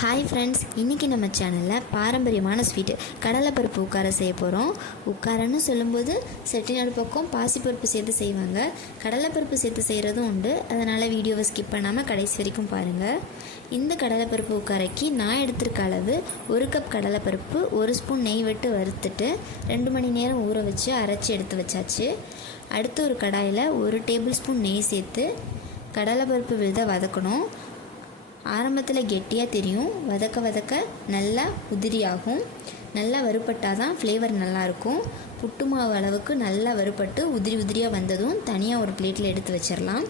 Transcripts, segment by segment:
Hi friends, இன்றைக்கி நம்ம சேனலில் பாரம்பரியமான ஸ்வீட்டு கடலைப்பருப்பு உட்கார செய்ய போகிறோம். உட்காரன்னு சொல்லும்போது செட்டிநாடு பக்கம் பாசிப்பருப்பு சேர்த்து செய்வாங்க, கடலைப்பருப்பு சேர்த்து செய்கிறதும் உண்டு. அதனால் வீடியோவை ஸ்கிப் பண்ணாமல் கடைசி வரைக்கும் பாருங்கள். இந்த கடலைப்பருப்பு உட்காரைக்கு நான் எடுத்திருக்க அளவு 1 கப் கடலைப்பருப்பு, 1 ஸ்பூன் நெய் விட்டு வறுத்துட்டு 2 மணி நேரம் ஊற வச்சு அரைச்சி எடுத்து வச்சாச்சு. அடுத்து ஒரு கடாயில் 1 டேபிள் ஸ்பூன் நெய் சேர்த்து கடலைப்பருப்பு விழுத வதக்கணும். ஆரம்பத்தில் கெட்டியாக தெரியும், வதக்க வதக்க நல்லா உதிரியாகும். நல்லா வறுபட்டால் தான் ஃப்ளேவர் நல்லாயிருக்கும். புட்டு மாவு அளவுக்கு நல்லா வறுபட்டு உதிரியாக வந்ததும் தனியாக ஒரு பிளேட்டில் எடுத்து வச்சிடலாம்.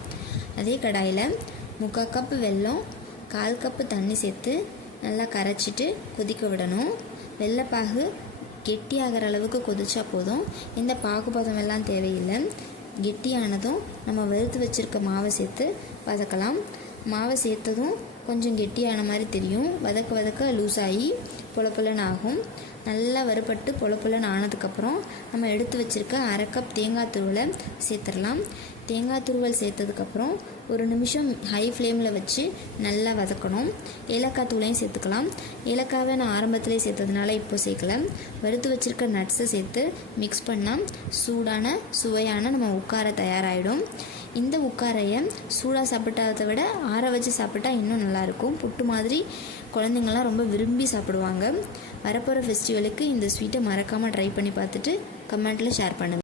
அதே கடாயில் 3/4 கப்பு வெல்லம், 1/4 கப்பு தண்ணி சேர்த்து நல்லா கரைச்சிட்டு கொதிக்க விடணும். வெள்ளைப்பாகு கெட்டியாகிற அளவுக்கு கொதிச்சா போதும். இந்த பாகுபதம் எல்லாம் தேவையில்லை. கெட்டியானதும் நம்ம வறுத்து வச்சுருக்க மாவை சேர்த்து வதக்கலாம். மாவை சேர்த்ததும் கொஞ்சம் கெட்டியான மாதிரி தெரியும். வதக்க வதக்க லூஸ் ஆகி பொலப்பொலன்னு ஆகும். நல்லா வறுபட்டு பொலப்பொலன்னு ஆனதுக்கப்புறம் நம்ம எடுத்து வச்சுருக்க 1/2 கப் தேங்காய் துருவலை சேர்த்துடலாம். தேங்காய் துருவல் சேர்த்ததுக்கப்புறம் 1 நிமிஷம் ஹை ஃப்ளேமில் வச்சு நல்லா வதக்கணும். ஏலக்காய் தூளையும் சேர்த்துக்கலாம். ஏலக்காவை நான் ஆரம்பத்திலே சேர்த்ததுனால இப்போ சேர்க்கல. வறுத்து வச்சுருக்க நட்ஸை சேர்த்து மிக்ஸ் பண்ணால் சூடான சுவையான நம்ம உட்கார தயாராகிடும். இந்த உட்காரையை சூடாக சாப்பிட்டதை விட ஆற வச்சு சாப்பிட்டா இன்னும் நல்லாயிருக்கும். புட்டு மாதிரி குழந்தைங்கள்லாம் ரொம்ப விரும்பி சாப்பிடுவாங்க. வரப்போகிற ஃபெஸ்டிவலுக்கு இந்த ஸ்வீட்டை மறக்காமல் ட்ரை பண்ணி பார்த்துட்டு கமெண்ட்டில் ஷேர் பண்ணுங்கள்.